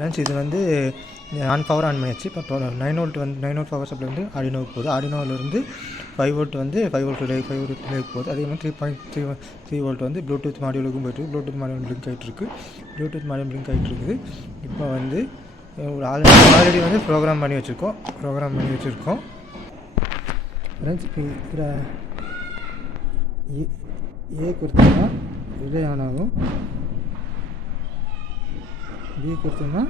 Friends இது வந்து power on பண்ணியாச்சு. இப்போ 9 வோல்ட் வந்து 9 வோல்ட் பவர் சப்ளை வந்து ஆர்டினோவுக்கு போகுது. ஆர்டினோவிலேருந்து 5 வோல்ட் வந்து 5 வோல்ட் ரிலேக்கு போகுது. அதே மாதிரி 3.3 வோல்ட் வந்து ப்ளூடூத் மாடியூலுக்கும் போய்ட்டு ப்ளூடூத் மாடியூல் லிங்க் ஆகிட்டுருக்கு. Bluetooth module link ஆகிட்டுருக்குது. இப்போ வந்து ஆல்ரெடி வந்து ப்ரோக்ராம் பண்ணி வச்சுருக்கோம். ஃப்ரெண்ட்ஸ் இப்போ இதில் ஏ கொடுத்தோம்னா ரிலே ஆன் ஆகும். பி கொடுத்தோம்னா